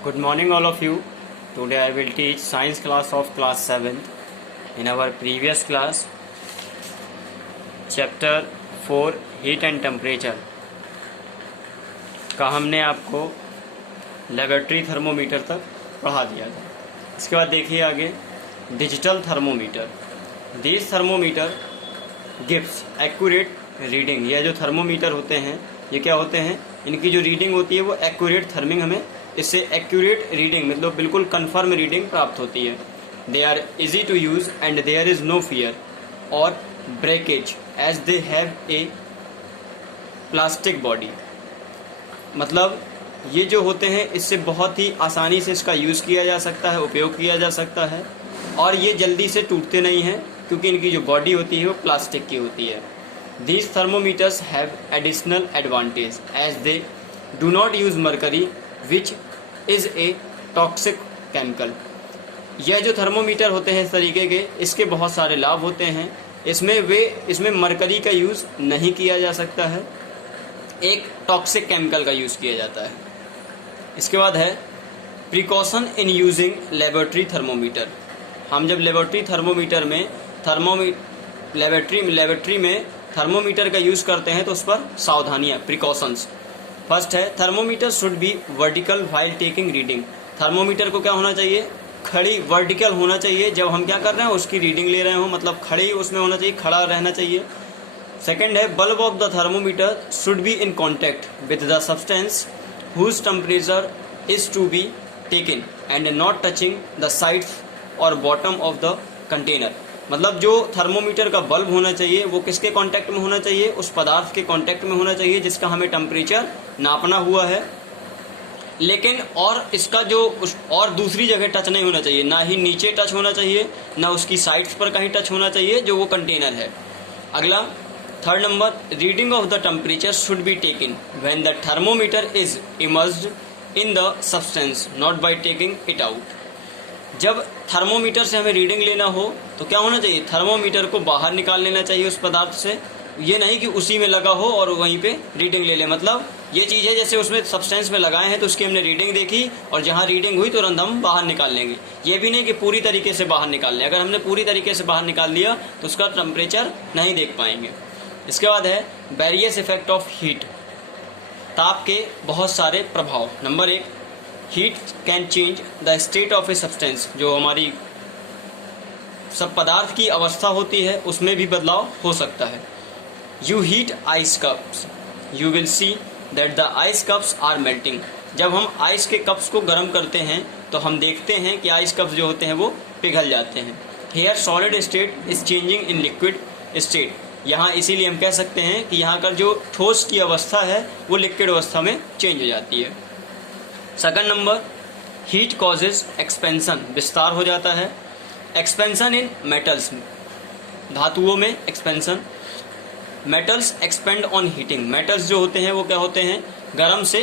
Good morning all of you. Today I will teach science class of class 7th. In our previous class, chapter 4 heat and temperature का हमने आपको laboratory thermometer तक पढ़ा दिया था। इसके बाद देखिए आगे digital thermometer. This thermometer gives accurate reading. यह जो थर्मोमीटर होते हैं ये क्या होते हैं, इनकी जो रीडिंग होती है वो एक्यूरेट थर्मिंग, हमें इससे एक्यूरेट रीडिंग मतलब बिल्कुल कंफर्म रीडिंग प्राप्त होती है। They are easy to use and there is no fear और breakage as they have a plastic body. मतलब ये जो होते हैं इससे बहुत ही आसानी से इसका यूज किया जा सकता है, उपयोग किया जा सकता है, और ये जल्दी से टूटते नहीं हैं क्योंकि इनकी जो बॉडी होती है वो प्लास्टिक की होती है। These thermometers have additional advantage as they do not use mercury which is a toxic chemical। यह जो थर्मोमीटर होते हैं इस तरीके के, इसके बहुत सारे लाभ होते हैं। इसमें मरकरी का यूज नहीं किया जा सकता है, एक टॉक्सिक केमिकल का यूज किया जाता है। इसके बाद है precaution in using laboratory thermometer. हम जब लेबोरेटरी थर्मोमीटर में लेबोरेटरी में थर्मोमीटर का यूज करते हैं तो उस पर सावधानियां, प्रिकॉशंस। फर्स्ट है thermometer should B vertical while taking reading. Thermometer को क्या होना चाहिए, खड़ी वर्टिकल होना चाहिए। जब हम क्या कर रहे हैं उसकी रीडिंग ले रहे हो, मतलब खड़ी उसमें होना चाहिए, खड़ा रहना चाहिए। सेकंड है bulb of the thermometer should be in contact with the substance whose temperature is to be taken and not touching the sides और बॉटम ऑफ द कंटेनर। मतलब जो थर्मोमीटर का बल्ब होना चाहिए वो किसके कांटेक्ट में होना चाहिए, उस पदार्थ के कांटेक्ट में होना चाहिए जिसका हमें टेम्परेचर नापना हुआ है, लेकिन और इसका जो और दूसरी जगह टच नहीं होना चाहिए, ना ही नीचे टच होना चाहिए, ना उसकी साइड्स पर कहीं टच होना चाहिए जो वो कंटेनर है। अगला third number, reading of the temperature should be taken when the thermometer is immersed in the substance not by taking it out. जब थर्मोमीटर से हमें रीडिंग लेना हो तो क्या होना चाहिए, थर्मोमीटर को बाहर निकाल लेना चाहिए उस पदार्थ से। ये नहीं कि उसी में लगा हो और वहीं पे रीडिंग ले ले। मतलब ये चीज है जैसे उसमें सब्सटेंस में लगाए हैं तो उसकी हमने रीडिंग देखी और जहां रीडिंग हुई तुरंत हम बाहर निकाल लेंगे। ये भी नहीं कि पूरी तरीके से बाहर निकाल लें। अगर हमने पूरी तरीके से बाहर निकाल लिया तो उसका टेम्परेचर नहीं देख पाएंगे। इसके बाद है वेरियस इफेक्ट ऑफ हीट। ताप के बहुत सारे प्रभाव। Number 1, heat can change the state of a substance. जो हमारी सब पदार्थ की अवस्था होती है उसमें भी बदलाव हो सकता है। You heat ice cups you will see that the ice cups are melting. जब हम आइस के कप्स को गर्म करते हैं तो हम देखते हैं कि आइस कप्स जो होते हैं वो पिघल जाते हैं। Here solid state is changing in liquid state. यहाँ इसीलिए हम कह सकते हैं कि यहाँ का जो ठोस की अवस्था है वो लिक्विड अवस्था में चेंज हो जाती है। Second number, heat causes expansion. विस्तार हो जाता है। एक्सपेंशन इन मेटल्स, धातुओं में expansion. Metals expand on heating. Metals जो होते हैं वो क्या होते हैं, गर्म से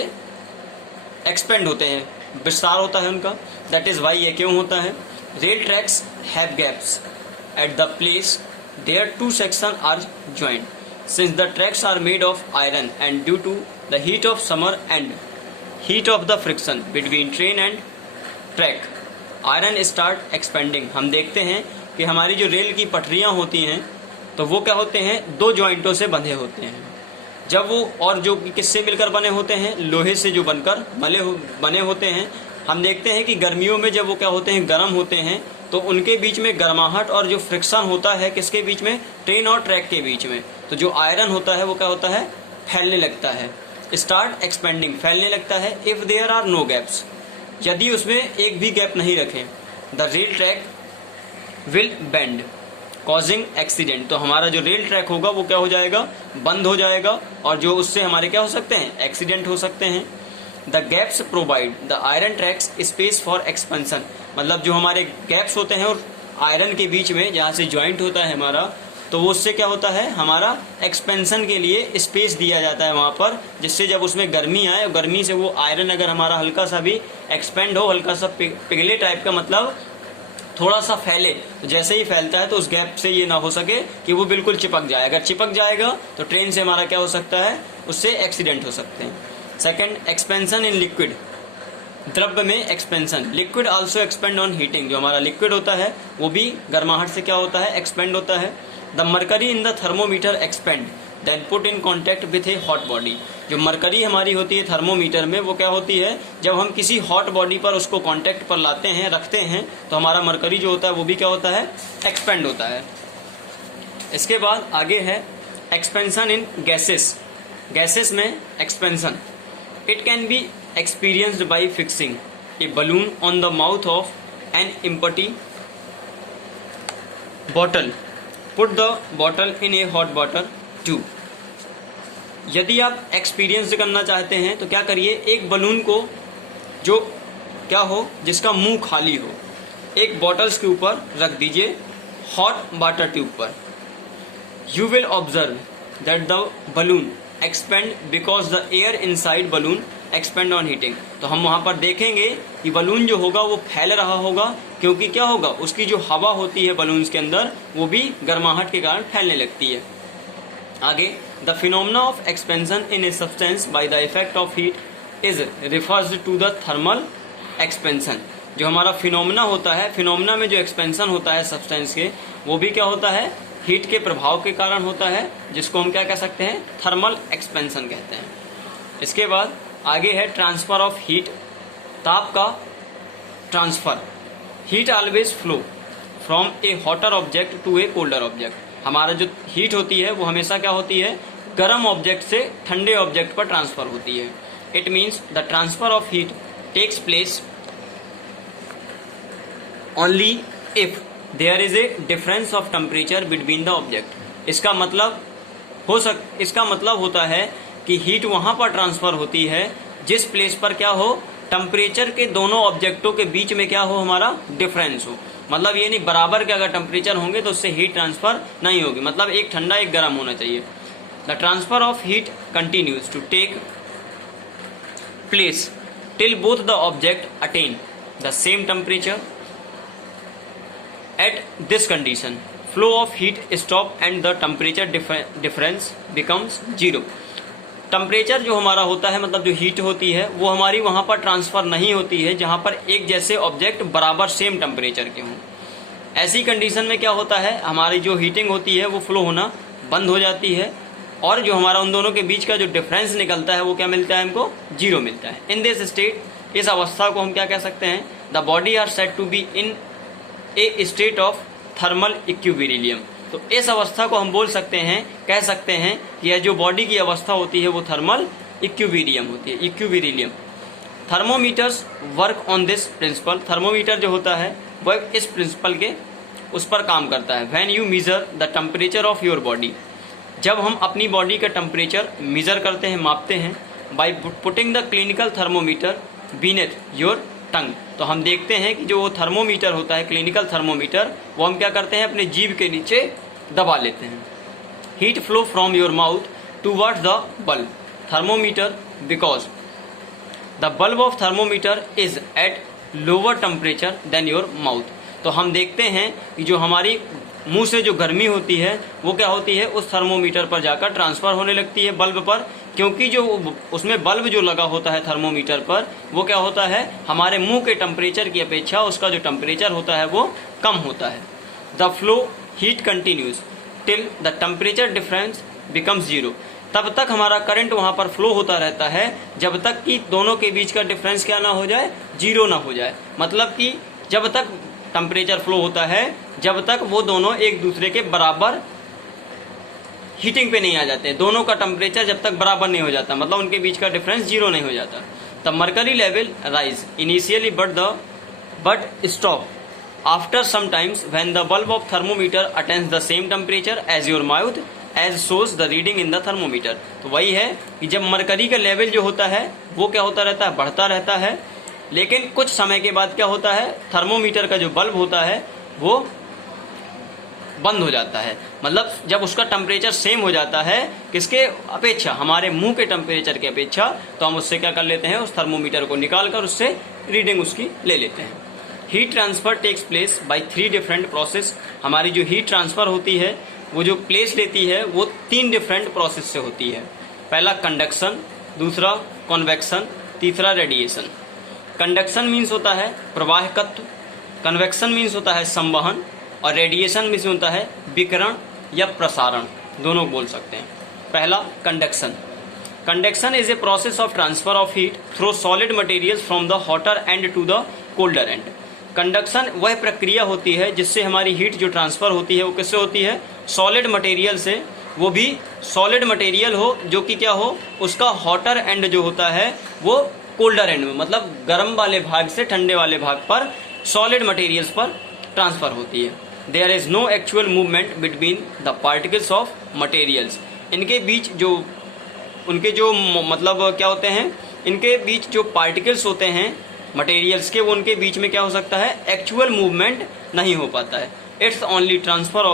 एक्सपेंड होते हैं, विस्तार होता है उनका। दैट इज वाई, ये क्यों होता है। Rail tracks have gaps at the place there two section are joint since the tracks are made of iron and due to the heat of summer and heat of the friction between train and track iron start expanding. हम देखते हैं कि हमारी जो rail की पटरियां होती हैं तो वो क्या होते हैं, दो जॉइंटों से बंधे होते हैं। जब वो और जो किससे मिलकर बने होते हैं, लोहे से जो बनकर बने होते हैं। हम देखते हैं कि गर्मियों में जब वो क्या होते हैं, गर्म होते हैं, तो उनके बीच में गर्माहट और जो फ्रिक्शन होता है किसके बीच में, ट्रेन और ट्रैक के बीच में। तो जो आयरन होता है वो क्या होता है, फैलने लगता है। स्टार्ट एक्सपेंडिंग, फैलने लगता है। If there are no gaps, यदि उसमें एक भी गैप नहीं रखे। The rail track will bend causing accident. तो हमारा जो रेल ट्रैक होगा वो क्या हो जाएगा, बंद हो जाएगा, और जो उससे हमारे क्या हो सकते हैं, एक्सीडेंट हो सकते हैं। The gaps provide the iron tracks space for expansion. मतलब जो हमारे गैप्स होते हैं और आयरन के बीच में जहाँ से ज्वाइंट होता है हमारा, तो वो उससे क्या होता है, हमारा एक्सपेंशन के लिए स्पेस दिया जाता है वहां पर, जिससे जब उसमें गर्मी आए, गर्मी से वो आयरन अगर हमारा हल्का सा भी एक्सपेंड हो, हल्का सा पिघले टाइप का, मतलब थोड़ा सा फैले, तो जैसे ही फैलता है तो उस गैप से ये ना हो सके कि वो बिल्कुल चिपक जाए। अगर चिपक जाएगा तो ट्रेन से हमारा क्या हो सकता है, उससे एक्सीडेंट हो सकते हैं। Second, expansion in liquid. द्रव्य में expansion, liquid also expand on heating, जो हमारा लिक्विड होता है वो भी गर्माहट से क्या होता है, एक्सपेंड होता है। The mercury in the thermometer expand then put in contact with a hot body, जो मरकरी हमारी होती है थर्मोमीटर में वो क्या होती है, जब हम किसी हॉट बॉडी पर उसको कॉन्टेक्ट पर लाते हैं, रखते हैं, तो हमारा मरकरी जो होता है वो भी क्या होता है, एक्सपेंड होता है। इसके बाद आगे है एक्सपेंशन इन गैसेस, गैसेस में expansion. It can be experienced by fixing a balloon on the mouth of an empty bottle. Put the bottle in a hot water tube. यदि आप एक्सपीरियंस करना चाहते हैं तो क्या करिए, एक बलून को जो क्या हो, जिसका मुंह खाली हो, एक बॉटल्स के ऊपर रख दीजिए हॉट वाटर ट्यूब पर। You will observe that the balloon expand because the air inside balloon expand on heating. तो हम वहां पर देखेंगे कि बलून जो होगा वो फैल रहा होगा, क्योंकि क्या होगा, उसकी जो हवा होती है बलून्स के अंदर वो भी गर्माहट के कारण फैलने लगती है। आगे, the phenomena of expansion in a substance by the effect of heat is refers to the thermal expansion. जो हमारा फिनोमेना होता है, फिनोमेना में जो एक्सपेंशन होता है सब्सटेंस के, वो भी क्या होता है, हीट के प्रभाव के कारण होता है, जिसको हम क्या कह सकते हैं, थर्मल एक्सपेंशन कहते हैं। इसके बाद आगे है ट्रांसफर ऑफ हीट, ताप का transfer. Heat always flow from a hotter object to a colder object. हमारा जो हीट होती है वो हमेशा क्या होती है, गर्म ऑब्जेक्ट से ठंडे ऑब्जेक्ट पर ट्रांसफर होती है। It means the transfer of heat takes place only if there is a difference of temperature between the object. इसका मतलब होता है कि हीट वहां पर ट्रांसफर होती है जिस प्लेस पर क्या हो, टेम्परेचर के दोनों ऑब्जेक्टों के बीच में क्या हो, हमारा डिफरेंस हो। मतलब ये नहीं बराबर के अगर टेम्परेचर होंगे तो उससे हीट ट्रांसफर नहीं होगी, मतलब एक ठंडा एक गर्म होना चाहिए। The transfer of heat continues to take place till both the object attain the same temperature. At this condition flow of heat stop and the temperature difference becomes zero. Temperature जो हमारा होता है, मतलब जो हीट होती है, वो हमारी वहां पर ट्रांसफर नहीं होती है जहां पर एक जैसे ऑब्जेक्ट बराबर सेम टेम्परेचर के हों। ऐसी कंडीशन में क्या होता है, हमारी जो हीटिंग होती है वो फ्लो होना बंद हो जाती है, और जो हमारा उन दोनों के बीच का जो डिफरेंस निकलता है वो क्या मिलता है, हमको जीरो मिलता है। इन दिस स्टेट, इस अवस्था को हम क्या कह सकते हैं, the body are said to be in a state of thermal equilibrium. तो इस अवस्था को हम बोल सकते हैं, कह सकते हैं कि यह जो बॉडी की अवस्था होती है वो थर्मल इक्विलिब्रियम होती है, equilibrium. Thermometers work on this principle. Thermometer जो होता है वह इस प्रिंसिपल के उस पर काम करता है। When you measure the temperature of your body, जब हम अपनी बॉडी का टेम्परेचर मेजर करते हैं, मापते हैं, by putting the clinical thermometer beneath your tongue, तो हम देखते हैं कि जो वो थर्मोमीटर होता है, क्लिनिकल थर्मोमीटर, वो हम क्या करते हैं, अपने जीभ के नीचे दबा लेते हैं। Heat flow from your mouth towards the bulb thermometer because the bulb of thermometer is at lower temperature than your mouth. तो हम देखते हैं कि जो हमारी मुंह से जो गर्मी होती है वो क्या होती है, उस थर्मोमीटर पर जाकर ट्रांसफर होने लगती है बल्ब पर, क्योंकि जो उसमें बल्ब जो लगा होता है थर्मोमीटर पर, वो क्या होता है, हमारे मुंह के टेम्परेचर की अपेक्षा उसका जो टेम्परेचर होता है वो कम होता है। The flow heat continues till the temperature difference becomes zero. तब तक हमारा करंट वहां पर फ्लो होता रहता है जब तक कि दोनों के बीच का डिफरेंस क्या ना हो जाए, जीरो ना हो जाए। मतलब कि जब तक टेम्परेचर फ्लो होता है, जब तक वो दोनों एक दूसरे के बराबर हीटिंग पे नहीं आ जाते, दोनों का टेम्परेचर जब तक बराबर नहीं हो जाता, मतलब उनके बीच का डिफरेंस जीरो नहीं हो जाता। The mercury level rise initially but stop after some times when the bulb of thermometer attains the same temperature as your mouth as shows the reading in the thermometer. तो वही है कि जब mercury का level जो होता है वो क्या होता रहता है, बढ़ता रहता है, लेकिन कुछ समय के बाद क्या होता है, थर्मोमीटर का जो बल्ब होता है वो बंद हो जाता है। मतलब जब उसका टेम्परेचर सेम हो जाता है किसके अपेक्षा, हमारे मुंह के टेम्परेचर के अपेक्षा, तो हम उससे क्या कर लेते हैं, उस थर्मोमीटर को निकाल कर उससे रीडिंग उसकी ले लेते हैं। Heat transfer takes place by 3 different process. हमारी जो हीट ट्रांसफर होती है वो जो प्लेस लेती है वो 3 डिफरेंट प्रोसेस से होती है। पहला कंडक्शन, दूसरा कन्वेक्शन, तीसरा रेडिएशन। कंडक्शन मीन्स होता है प्रवाहकत्व, कन्वेक्शन मीन्स होता है संवहन, और रेडिएशन मीन्स होता है विकिरण या प्रसारण, दोनों बोल सकते हैं। पहला conduction. Conduction is a process of transfer of heat through solid materials from the hotter end to the colder end. Conduction वह प्रक्रिया होती है जिससे हमारी हीट जो ट्रांसफर होती है वो किससे होती है, सॉलिड मटेरियल से, वो भी सॉलिड मटेरियल हो जो कि क्या हो, उसका हॉटर एंड जो होता है वो कोल्डर एंड में, मतलब गर्म वाले भाग से ठंडे वाले भाग पर सॉलिड मटेरियल्स पर ट्रांसफर होती है। There is no actual movement between the particles of materials. इनके बीच जो उनके जो मतलब क्या होते हैं, इनके बीच जो पार्टिकल्स होते हैं मटेरियल्स के, वो उनके बीच में क्या हो सकता है, एक्चुअल मूवमेंट नहीं हो पाता है। It's only transfer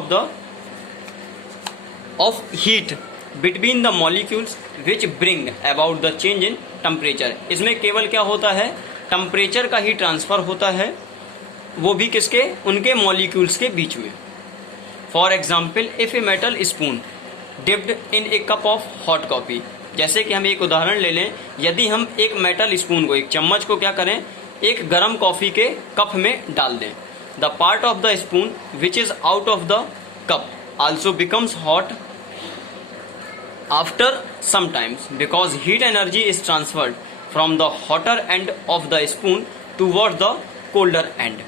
of heat between the molecules which bring about the change in temperature. इसमें केवल क्या होता है, टेम्परेचर का ही ट्रांसफर होता है, वो भी किसके, उनके मॉलिक्यूल्स के बीच में। For example, if a metal spoon dipped in A cup of hot coffee, जैसे कि हम एक उदाहरण ले लें, यदि हम एक मेटल स्पून को, एक चम्मच को क्या करें, एक गर्म कॉफी के कप में डाल दें, the part of the spoon which is out of the cup also becomes hot after some times because heat energy is transferred from the hotter end of the spoon towards the colder end।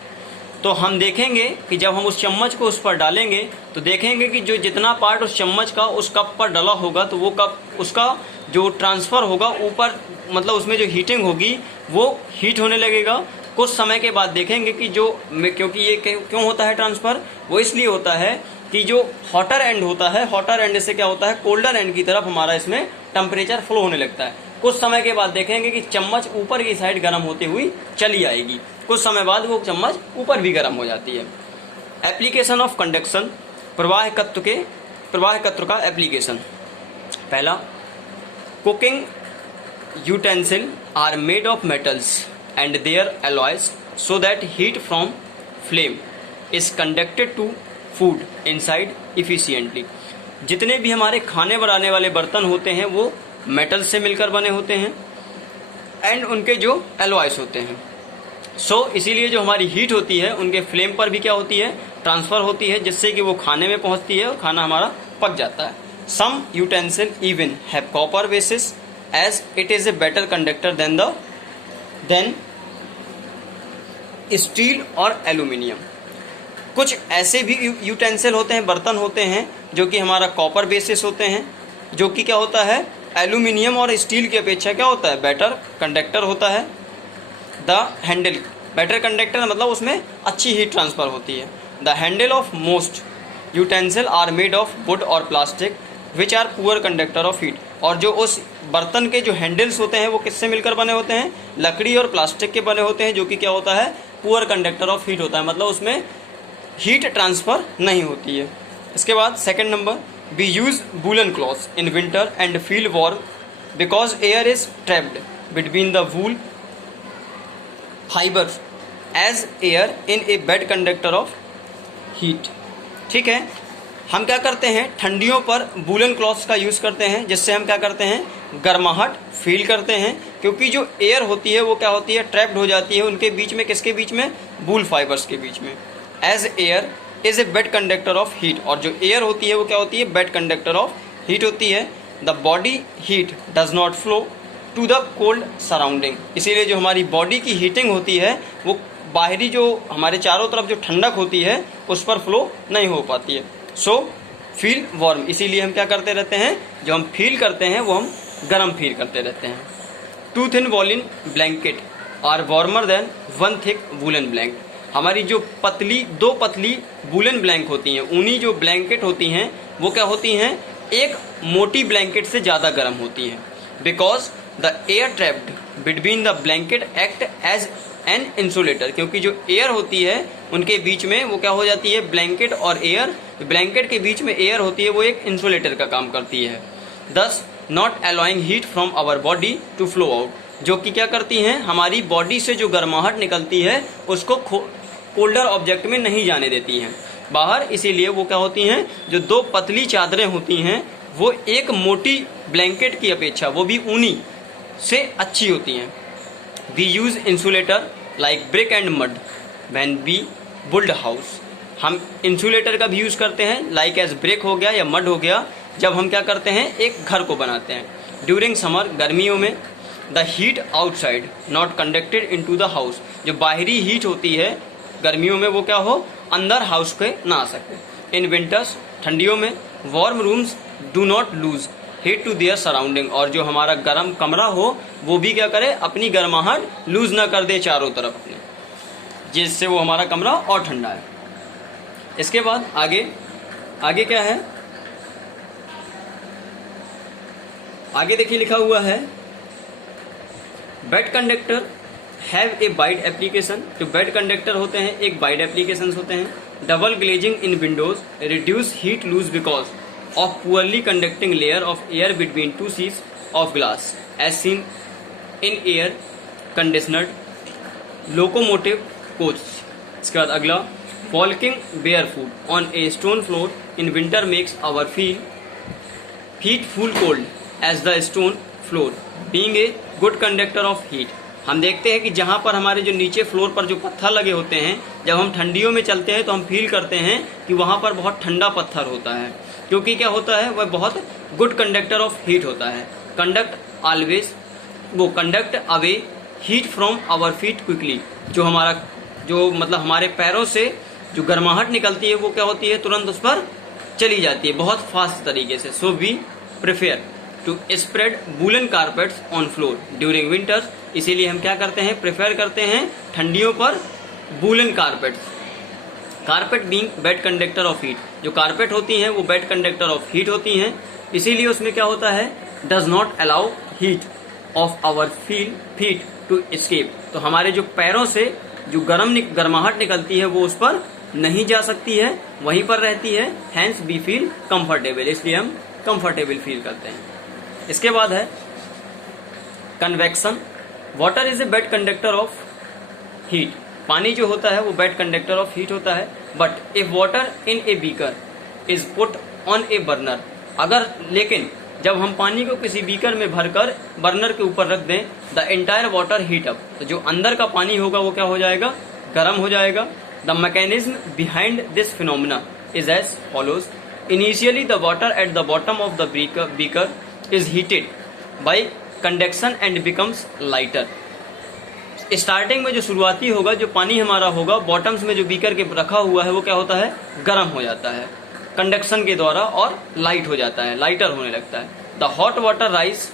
तो हम देखेंगे कि जब हम उस चम्मच को उस पर डालेंगे तो देखेंगे कि जो जितना पार्ट उस चम्मच का उस कप पर डला होगा तो वो कप, उसका जो ट्रांसफर होगा ऊपर, मतलब उसमें जो हीटिंग होगी वो हीट होने लगेगा। कुछ समय के बाद देखेंगे कि जो, क्योंकि ये क्यों होता है ट्रांसफर, वो इसलिए होता है कि जो हॉटर एंड होता है, हॉटर एंड से क्या होता है, कोल्डर एंड की तरफ हमारा इसमें टेम्परेचर फ्लो होने लगता है। कुछ समय के बाद देखेंगे कि चम्मच ऊपर की साइड गर्म होती हुई चली आएगी, कुछ समय बाद वो चम्मच ऊपर भी गर्म हो जाती है। एप्लीकेशन ऑफ कंडक्शन, प्रवाहकत्व का एप्लीकेशन। पहला, cooking utensil are made of metals and their alloys so that heat from flame is conducted to food inside efficiently. जितने भी हमारे खाने बनाने वाले बर्तन होते हैं वो मेटल से मिलकर बने होते हैं एंड उनके जो एलॉयस होते हैं, इसीलिए जो हमारी हीट होती है उनके फ्लेम पर भी क्या होती है, ट्रांसफर होती है, जिससे कि वो खाने में पहुंचती है और खाना हमारा पक जाता है। Some utensil even have copper basis as it is a better conductor than steel और एल्यूमिनियम। कुछ ऐसे भी यूटेंसिल होते हैं, बर्तन होते हैं जो कि हमारा कॉपर बेसिस होते हैं, जो कि क्या होता है, एल्यूमिनियम और स्टील की अपेक्षा क्या होता है, बेटर कंडक्टर होता है। द हैंडल, बेटर कंडक्टर मतलब उसमें अच्छी हीट ट्रांसफर होती है। The handle of most utensil are made of wood और plastic which are poor conductor of heat. और जो उस बर्तन के जो हैंडल्स होते हैं वो किससे मिलकर बने होते हैं, लकड़ी और प्लास्टिक के बने होते हैं, जो कि क्या होता है, पुअर कंडक्टर ऑफ हीट होता है, मतलब उसमें हीट ट्रांसफर नहीं होती है। इसके बाद second number, we use woollen clothes in winter and feel warm because air is trapped between the wool fibre as air in a bad conductor of heat. ठीक है, हम क्या करते हैं, ठंडियों पर वूलन क्लॉथ्स का यूज़ करते हैं, जिससे हम क्या करते हैं, गर्माहट फील करते हैं, क्योंकि जो एयर होती है वो क्या होती है, ट्रैप्ड हो जाती है उनके बीच में, किसके बीच में, वूल फाइबर्स के बीच में। As air is a bad conductor of heat, और जो एयर होती है वो क्या होती है, बेड कंडक्टर ऑफ हीट होती है। The body heat does not flow to the cold surrounding, इसीलिए जो हमारी बॉडी की हीटिंग होती है वो बाहरी जो हमारे चारों तरफ जो ठंडक होती है उस पर फ्लो नहीं हो पाती है। सो फील वार्म, इसीलिए हम क्या करते रहते हैं, जो हम फील करते हैं वो हम गर्म फील करते रहते हैं। 2 thin woollen blanket are warmer than 1 thick woollen blanket. हमारी जो दो पतली वूलन ब्लैंक होती हैं, ऊनी जो ब्लैंकेट होती हैं वो क्या होती हैं, एक मोटी ब्लैंकेट से ज़्यादा गर्म होती हैं। Because the air trapped between the blanket act as an insulator, क्योंकि जो एयर होती है उनके बीच में वो क्या हो जाती है, ब्लैंकेट और एयर, ब्लैंकेट के बीच में एयर होती है वो एक इंसुलेटर का काम करती है। Thus not allowing heat from our body to flow out, जो कि क्या करती हैं, हमारी बॉडी से जो गर्माहट निकलती है उसको कोल्डर ऑब्जेक्ट में नहीं जाने देती हैं बाहर, इसीलिए वो क्या होती हैं, जो 2 पतली चादरें होती हैं वो एक मोटी ब्लैंकेट की अपेक्षा, वो भी ऊनी, से अच्छी होती हैं। We use insulator like brick and mud when we build house. हम इंसुलेटर का भी यूज करते हैं, लाइक एज ब्रिक हो गया या मड हो गया, जब हम क्या करते हैं एक घर को बनाते हैं। ड्यूरिंग समर, गर्मियों में, the heat outside not conducted into the house, जो बाहरी हीट होती है गर्मियों में वो क्या हो, अंदर हाउस के ना आ सके। इन विंटर्स, ठंडियों में, warm rooms do not lose heat to their surrounding, और जो हमारा गर्म कमरा हो वो भी क्या करे, अपनी गर्माहट लूज ना कर दे चारों तरफ अपने, जिससे वो हमारा कमरा और ठंडा है। इसके बाद आगे क्या है, आगे देखिए लिखा हुआ है bad conductor have a wide application. जो बेड कंडक्टर होते हैं एक वाइड एप्लीकेशन होते हैं। Double glazing in windows reduce heat loose because of poorly conducting layer of air between two sheets of glass as seen in air conditioned locomotive coach. इसके बाद अगला, walking barefoot on a stone floor in winter makes our feet full cold as the stone floor being a good conductor of heat. हम देखते हैं कि जहां पर हमारे जो नीचे फ्लोर पर जो पत्थर लगे होते हैं, जब हम ठंडियों में चलते हैं तो हम फील करते हैं कि वहां पर बहुत ठंडा पत्थर होता है, क्योंकि क्या होता है वह बहुत गुड कंडक्टर ऑफ हीट होता है। कंडक्ट ऑलवेज, वो conduct away heat from our feet quickly, जो हमारा जो मतलब हमारे पैरों से जो गर्माहट निकलती है वो क्या होती है, तुरंत उस पर चली जाती है बहुत फास्ट तरीके से। So we prefer to spread woollen carpets on floor during winters, इसीलिए हम क्या करते हैं, प्रेफर करते हैं ठंडियों पर woollen carpets. Carpet being bed conductor of heat, जो कारपेट होती हैं वो बेड कंडक्टर ऑफ हीट होती हैं, इसीलिए उसमें क्या होता है, does not allow heat of our feet to escape, तो हमारे जो पैरों से जो गर्माहट निकलती है वो उस पर नहीं जा सकती है, वहीं पर रहती है। हैंस वी फील कंफर्टेबल, इसलिए हम कंफर्टेबल फील करते हैं। इसके बाद है convection. Water is a bad conductor of heat, पानी जो होता है वो बेड कंडक्टर ऑफ हीट होता है। But if water in a beaker is put on A burner, अगर लेकिन जब हम पानी को किसी बीकर में भरकर बर्नर के ऊपर रख दें, the entire water heat up, तो जो अंदर का पानी होगा वो क्या हो जाएगा, गर्म हो जाएगा। The mechanism behind this phenomena is as follows. Initially the water at the bottom of the beaker is heated by conduction and becomes lighter. Starting में जो शुरुआती होगा, जो पानी हमारा होगा बॉटम्स में जो बीकर के रखा हुआ है वो क्या होता है, गर्म हो जाता है कंडक्शन के द्वारा और लाइट हो जाता है, लाइटर होने लगता है। The hot water rise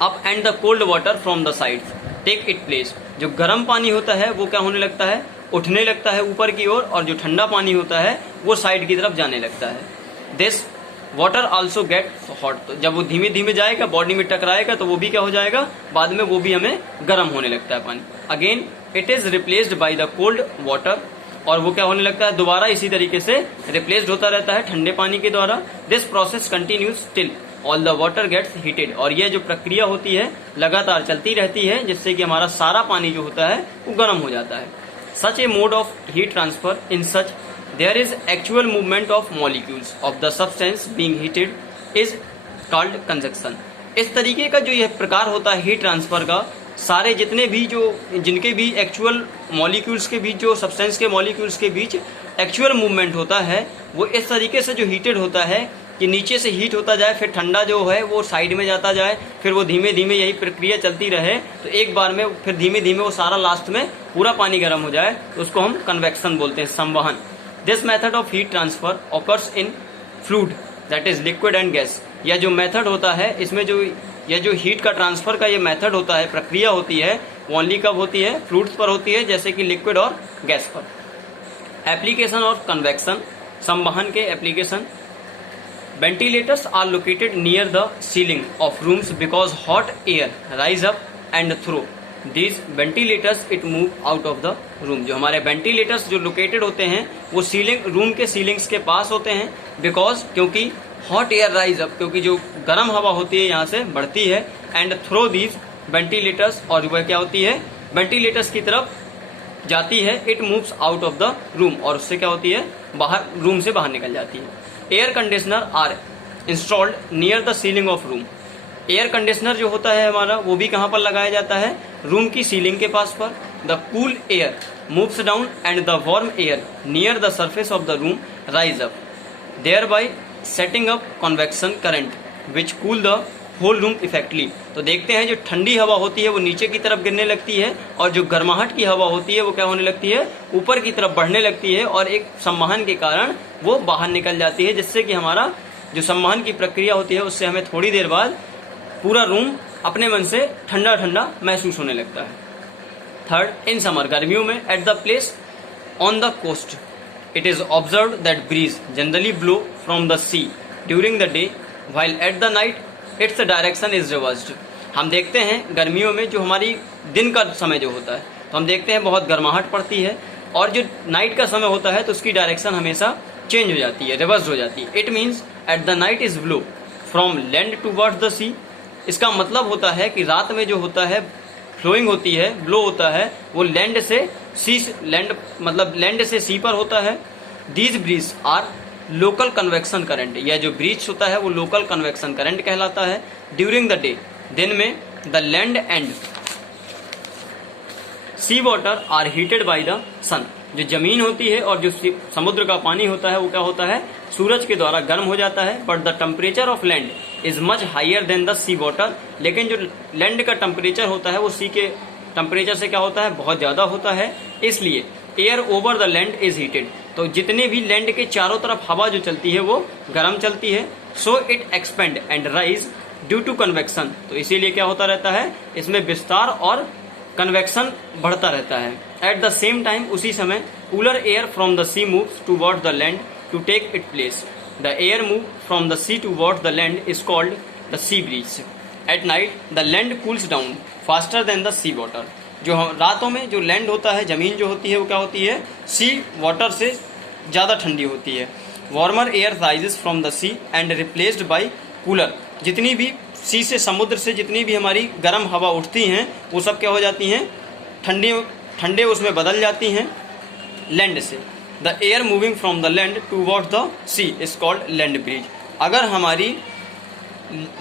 up and the cold water from the side take it place, जो गर्म पानी होता है वो क्या होने लगता है, उठने लगता है ऊपर की ओर, और जो ठंडा पानी होता है वो साइड की तरफ जाने लगता है। This water also get hot, तो जब वो धीमे धीमे जाएगा बॉडी में टकराएगा तो वो भी क्या हो जाएगा, बाद में वो भी हमें गर्म होने लगता है पानी। Again it is replaced by the cold water, और वो क्या होने लगता है, दोबारा इसी तरीके से रिप्लेस्ड होता रहता है ठंडे पानी के द्वारा। This process continues till all the water gets heated, और यह जो प्रक्रिया होती है लगातार चलती रहती है, जिससे कि हमारा सारा पानी जो होता है वो गर्म हो जाता है। Such a mode of heat transfer in such there is actual movement of molecules of the substance being heated is called convection। इस तरीके का जो यह प्रकार होता है हीट ट्रांसफर का, सारे जितने भी जो जिनके भी एक्चुअल मॉलिक्यूल्स के बीच, जो सब्सटेंस के मॉलिक्यूल्स के बीच एक्चुअल मूवमेंट होता है, वो इस तरीके से जो हीटेड होता है कि नीचे से हीट होता जाए, फिर ठंडा जो है वो साइड में जाता जाए, फिर वो धीमे धीमे यही प्रक्रिया चलती रहे, तो एक बार में फिर धीमे धीमे वो सारा लास्ट में पूरा पानी गर्म हो जाए, तो उसको हम कन्वेक्शन बोलते हैं, संवहन। This method of heat transfer occurs in fluid that is liquid and gas. यह जो मेथड होता है, इसमें जो यह जो हीट का ट्रांसफर का ये मेथड होता है, प्रक्रिया होती है, वो ओनली कब होती है, फ्लूइड्स पर होती है, जैसे कि लिक्विड और गैस पर। एप्लीकेशन ऑफ कन्वेक्शन, संवहन के application. Ventilators are located near the ceiling of rooms because hot air rise up and through these ventilators it move out of the room. जो हमारे वेंटिलेटर्स जो लोकेटेड होते हैं वो सीलिंग, रूम के ceilings के पास होते हैं, बिकॉज क्योंकि हॉट एयर राइज अप, क्योंकि जो गर्म हवा होती है यहाँ से बढ़ती है, एंड थ्रो दीज वेंटिलेटर्स, और वह क्या होती है, वेंटिलेटर्स की तरफ जाती है, it moves out of the room, और उससे क्या होती है, बाहर, रूम से बाहर निकल जाती है। Air conditioner are installed near the ceiling of room. Air conditioner जो होता है हमारा, वो भी कहाँ पर लगाया जाता है, रूम की सीलिंग के पास पर। The cool air moves down and the warm air near the surface of the room rise up, thereby setting up convection current which cool the whole room effectively. तो देखते हैं जो ठंडी हवा होती है वो नीचे की तरफ गिरने लगती है और जो गर्माहट की हवा होती है वो क्या होने लगती है, ऊपर की तरफ बढ़ने लगती है और एक संवहन के कारण वो बाहर निकल जाती है, जिससे कि हमारा जो संवहन की प्रक्रिया होती है उससे हमें थोड़ी देर बाद पूरा रूम अपने मन से ठंडा ठंडा महसूस होने लगता है। थर्ड, इन समर, गर्मियों में, at the place on the coast it is observed that breeze generally blow from the sea during the day while at the night its direction is reversed. हम देखते हैं गर्मियों में जो हमारी दिन का समय जो होता है तो हम देखते हैं बहुत गर्माहट पड़ती है, और जो नाइट का समय होता है तो उसकी डायरेक्शन हमेशा चेंज हो जाती है, रिवर्स हो जाती है। It means at the night is blow from land towards the sea. इसका मतलब होता है कि रात में जो होता है फ्लोइंग होती है, ब्लो होता है, वो लैंड से सी, लैंड मतलब लैंड से सी पर होता है। These breeze are local convection current, यह जो ब्रीज होता है वो लोकल कन्वेक्शन करंट कहलाता है। ड्यूरिंग द डे, दिन में, the land and sea water are heated by the sun, जो जमीन होती है और जो समुद्र का पानी होता है वो क्या होता है, सूरज के द्वारा गर्म हो जाता है। But the temperature of land is much higher than the sea water, लेकिन जो लैंड का टेम्परेचर होता है वो सी के टेम्परेचर से क्या होता है, बहुत ज्यादा होता है। इसलिए air over the land is heated, तो जितने भी लैंड के चारों तरफ हवा जो चलती है वो गर्म चलती है। So it expand and rise due to convection, तो इसीलिए क्या होता रहता है, इसमें विस्तार और कन्वेक्शन बढ़ता रहता है। एट द सेम टाइम, उसी समय, cooler air from the sea moves towards the land to take it place. The air move from the sea towards the land is called the sea breeze. At night the land cools down faster than the sea water, जो रातों में जो land होता है, जमीन जो होती है वो क्या होती है, सी वाटर से ज्यादा ठंडी होती है। Warmer air rises from the sea and replaced by cooler, जितनी भी सी से, समुद्र से जितनी भी हमारी गर्म हवा उठती हैं वो सब क्या हो जाती हैं, ठंडे उसमें बदल जाती हैं लैंड से। The air moving from the land towards the sea is called land breeze. अगर हमारी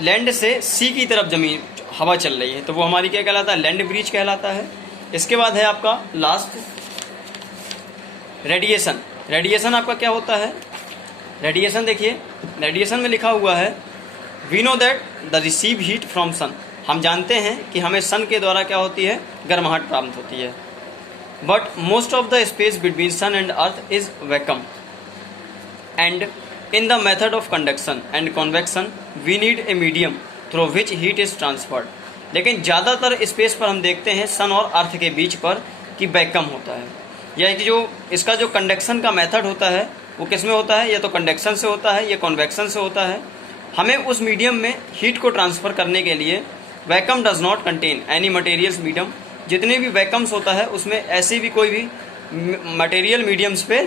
लैंड से सी की तरफ जमीन हवा चल रही है तो वो हमारी क्या कहलाता है, लैंड ब्रीज कहलाता है। इसके बाद है आपका लास्ट, रेडिएशन। रेडिएशन आपका क्या होता है, रेडिएशन देखिए, रेडिएशन में लिखा हुआ है we know that the receive heat from sun, हम जानते हैं कि हमें सन के द्वारा क्या होती है, गर्माहट प्राप्त होती है। But most of the space between sun and earth is vacuum and in the method of conduction and convection we need a medium through which heat is transferred. लेकिन ज़्यादातर स्पेस पर हम देखते हैं सन और अर्थ के बीच पर कि वैक्यूम होता है, या कि जो इसका जो कंडक्शन का मेथड होता है वो किस में होता है, या तो कंडक्शन से होता है या कन्वेक्शन से होता है। हमें उस मीडियम में हीट को ट्रांसफर करने के लिए vacuum does not contain any materials medium, जितने भी वैक्यूम्स होता है उसमें ऐसी भी कोई भी मटेरियल मीडियम्स पे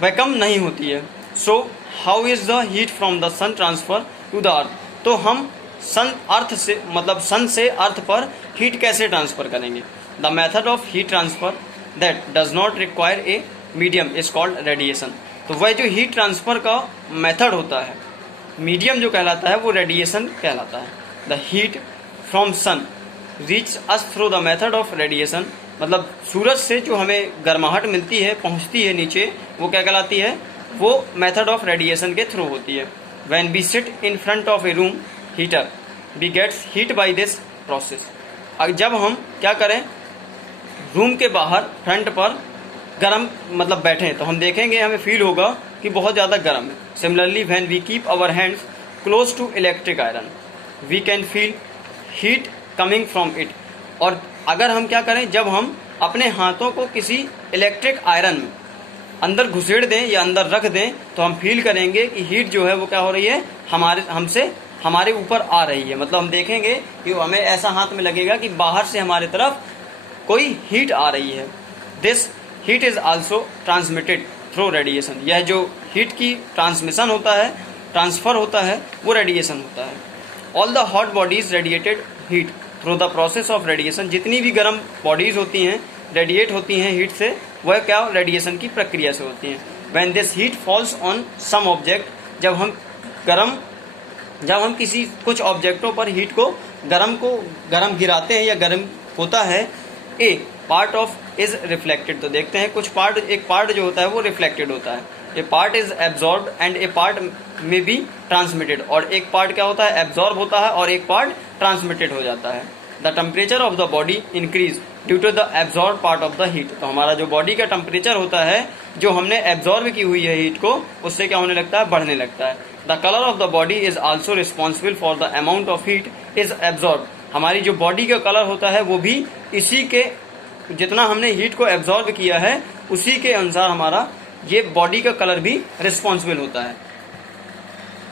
वैक्यूम नहीं होती है। So how is the heat from the sun transfer to the earth, तो हम सन अर्थ से मतलब सन से अर्थ पर हीट कैसे ट्रांसफर करेंगे। The method of heat transfer that does not require a medium is called radiation. तो वह जो हीट ट्रांसफर का मेथड होता है, मीडियम जो कहलाता है वो रेडिएशन कहलाता है। The heat from sun reach us through the method of radiation, मतलब सूरज से जो हमें गर्माहट मिलती है, पहुंचती है नीचे, वो क्या कहलाती है, वो मेथड ऑफ रेडिएशन के थ्रू होती है। When we sit in front of a room heater we gets heat by this process. जब हम क्या करें, रूम के बाहर फ्रंट पर गर्म मतलब बैठें तो हम देखेंगे, हमें फील होगा कि बहुत ज़्यादा गर्म है। Similarly when we keep our hands close to electric iron we can feel heat coming from it. और अगर हम क्या करें, जब हम अपने हाथों को किसी इलेक्ट्रिक आयरन में अंदर घुसेड़ दें या अंदर रख दें तो हम फील करेंगे कि हीट जो है वो क्या हो रही है, हमारे ऊपर आ रही है। मतलब हम देखेंगे कि हमें ऐसा हाथ में लगेगा कि बाहर से हमारे तरफ कोई हीट आ रही है। This heat is also transmitted through radiation, यह जो हीट की ट्रांसमिशन होता है, ट्रांसफर होता है, वो रेडिएशन होता है। All the hot bodies radiated heat through the process of radiation, जितनी भी गर्म बॉडीज होती हैं रेडिएट होती हैं हीट से, वह क्या रेडिएशन की प्रक्रिया से होती हैं। When this heat falls on some object, जब हम किसी कुछ ऑब्जेक्टों पर हीट को गरम गिराते हैं या होता है a part of is reflected. तो देखते हैं कुछ पार्ट, एक पार्ट जो होता है वो रिफ्लेक्टेड होता है, a part is absorb and a part may be transmitted, और एक पार्ट क्या होता है एब्जॉर्ब होता है और एक पार्ट ट्रांसमिटेड हो जाता है। The temperature of the body increase due to the absorb part of the heat. तो हमारा जो बॉडी का टेम्परेचर होता है, जो हमने एब्जॉर्ब की हुई है हीट को, उससे क्या होने लगता है, बढ़ने लगता है। The colour of the body is also responsible for the amount of heat is absorb. हमारी जो बॉडी का कलर होता है वो भी इसी के, जितना हमने हीट को एब्जॉर्ब किया है उसी के अनुसार हमारा ये बॉडी का कलर भी रिस्पॉन्सिबल होता है।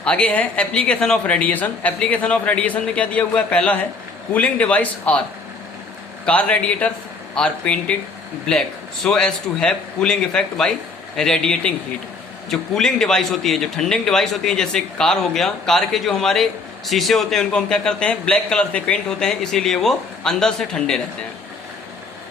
आगे है application of radiation. Application of radiation में क्या दिया हुआ है, पहला है cooling device are car radiators are painted black so as to have cooling effect by radiating heat. जो कूलिंग डिवाइस होती है, जो ठंडिंग डिवाइस होती है, जैसे कार हो गया, कार के जो हमारे शीशे होते हैं उनको हम क्या करते हैं, ब्लैक कलर से पेंट होते हैं, इसीलिए वो अंदर से ठंडे रहते हैं,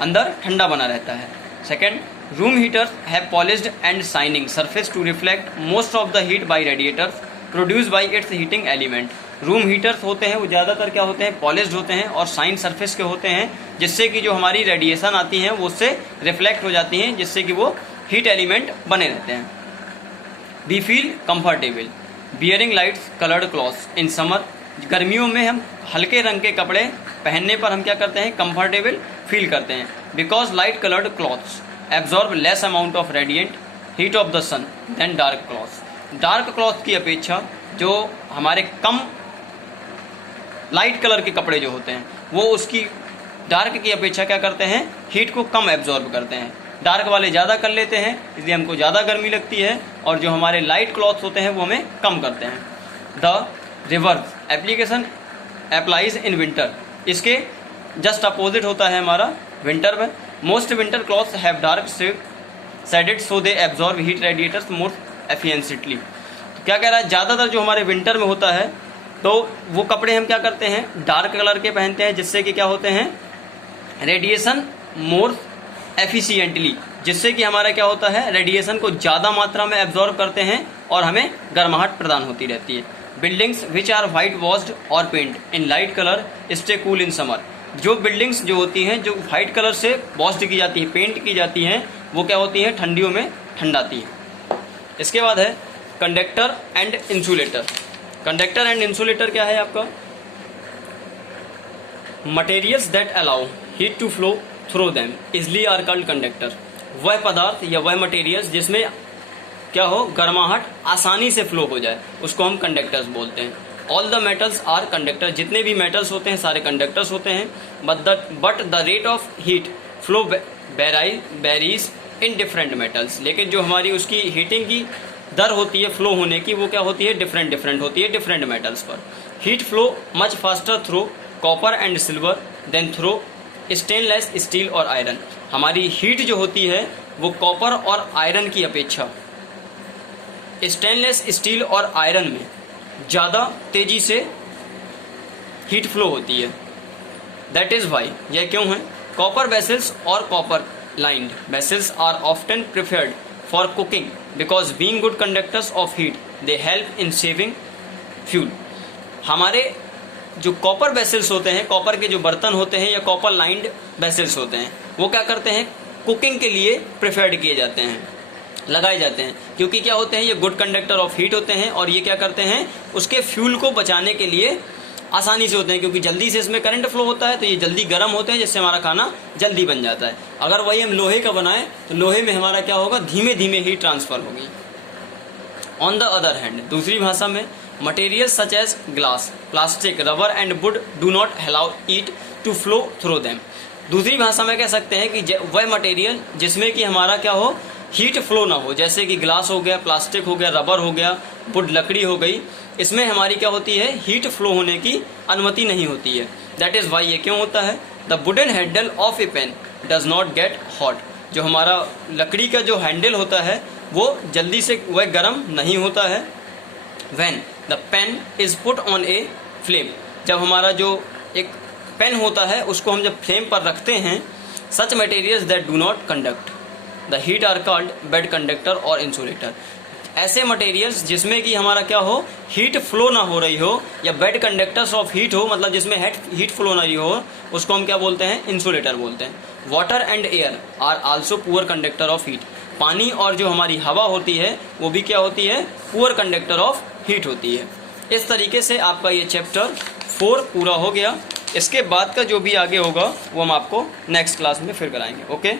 अंदर ठंडा बना रहता है। Second, room heaters have polished and shining surface to reflect most of the heat by radiators produce by its heating element. Room heaters होते हैं वो ज़्यादातर क्या होते हैं, पॉलिश्ड होते हैं और शाइन सरफेस के होते हैं, जिससे कि जो हमारी रेडिएशन आती हैं वो उससे रिफ्लेक्ट हो जाती हैं, जिससे कि वो हीट एलिमेंट बने रहते हैं। We feel comfortable bearing lights coloured clothes in summer. गर्मियों में हम हल्के रंग के कपड़े पहनने पर हम क्या करते हैं, कंफर्टेबल फील करते हैं। Because light coloured clothes absorb less amount of radiant heat of the sun than dark clothes. Dark cloth की अपेक्षा जो हमारे कम लाइट कलर के कपड़े जो होते हैं वो उसकी डार्क की अपेक्षा क्या करते हैं, हीट को कम एब्जॉर्ब करते हैं। डार्क वाले ज़्यादा कर लेते हैं, इसलिए हमको ज़्यादा गर्मी लगती है, और जो हमारे लाइट क्लॉथ्स होते हैं वो हमें कम करते हैं। The reverse application applies in winter. इसके जस्ट अपोजिट होता है हमारा विंटर में। Most winter clothes have dark shaded so they absorb heat radiators more efficiently. तो क्या कह रहा है, ज़्यादातर जो हमारे विंटर में होता है तो वो कपड़े हम क्या करते हैं, डार्क कलर के पहनते हैं, जिससे कि क्या होते हैं, रेडिएशन मोर एफिशिएंटली, जिससे कि हमारा क्या होता है, रेडिएशन को ज़्यादा मात्रा में एब्जॉर्ब करते हैं और हमें गर्माहट प्रदान होती रहती है। Buildings which are white washed और paint in light colour stay cool in summer. जो बिल्डिंग्स जो होती हैं, जो वाइट कलर से वॉश्ड की जाती है, पेंट की जाती हैं, वो क्या होती हैं, ठंडियों में ठंडाती है। इसके बाद है conductor and insulator. Conductor and insulator क्या है आपका, materials that allow heat to flow through them easily are called conductor. वह पदार्थ या वह मटेरियल्स जिसमें क्या हो, गर्माहट आसानी से फ्लो हो जाए, उसको हम कंडक्टर्स बोलते हैं। All the metals are conductor. जितने भी मेटल्स होते हैं सारे कंडक्टर्स होते हैं। But the rate of heat flow varies in different metals. लेकिन जो हमारी उसकी हीटिंग की दर होती है फ्लो होने की, वो क्या होती है, डिफरेंट होती है डिफरेंट मेटल्स पर। Heat flow much faster through copper and silver than through stainless steel और आयरन। हमारी हीट जो होती है वो कॉपर और आयरन की अपेक्षा स्टेनलेस स्टील और आयरन में ज़्यादा तेजी से हीट फ्लो होती है। दैट इज़ वाई, यह क्यों है, कॉपर वेसल्स और copper lined vessels are often preferred for cooking because being good conductors of heat they help in saving fuel. हमारे जो कॉपर वेसल्स होते हैं, कॉपर के जो बर्तन होते हैं या कॉपर लाइंड वेसल्स होते हैं, वो क्या करते हैं, कुकिंग के लिए प्रेफर्ड किए जाते हैं, लगाए जाते हैं, क्योंकि क्या होते हैं, ये गुड कंडक्टर ऑफ हीट होते हैं और ये क्या करते हैं, उसके फ्यूल को बचाने के लिए आसानी से होते हैं, क्योंकि जल्दी से इसमें करंट फ्लो होता है तो ये जल्दी गर्म होते हैं, जिससे हमारा खाना जल्दी बन जाता है। अगर वही हम लोहे का बनाएं तो लोहे में हमारा क्या होगा, धीमे धीमे हीट ट्रांसफर होगी। ऑन द अदर हैंड, दूसरी भाषा में, materials such as glass, plastic, rubber and wood do not allow heat to flow through them. दूसरी भाषा में कह सकते हैं कि वह मटेरियल जिसमें कि हमारा क्या हो, हीट फ्लो ना हो, जैसे कि ग्लास हो गया, प्लास्टिक हो गया, रबर हो गया, वुड लकड़ी हो गई, इसमें हमारी क्या होती है, हीट फ्लो होने की अनुमति नहीं होती है। दैट इज़ वाई, ये क्यों होता है, the wooden handle of a pan does not get hot. जो हमारा लकड़ी का जो हैंडल होता है वो जल्दी से वह गर्म नहीं होता है। When the pan is put on a flame, जब हमारा जो एक पेन होता है उसको हम जब फ्लेम पर रखते हैं, such materials that do not conduct the heat are called bad conductor और इंसुलेटर। ऐसे मटेरियल्स जिसमें कि हमारा क्या हो, हीट फ्लो ना हो रही हो, या बैड कंडक्टर्स ऑफ हीट हो, मतलब जिसमें हीट फ्लो ना रही हो, उसको हम क्या बोलते हैं, इंसुलेटर बोलते हैं। Water and air are also poor conductor of heat. पानी और जो हमारी हवा होती है वो भी क्या होती है, पुअर कंडक्टर ऑफ हीट होती है। इस तरीके से आपका ये चैप्टर 4 पूरा हो गया। इसके बाद का जो भी आगे होगा वो हम आपको नेक्स्ट क्लास में फिर कराएंगे। ओके।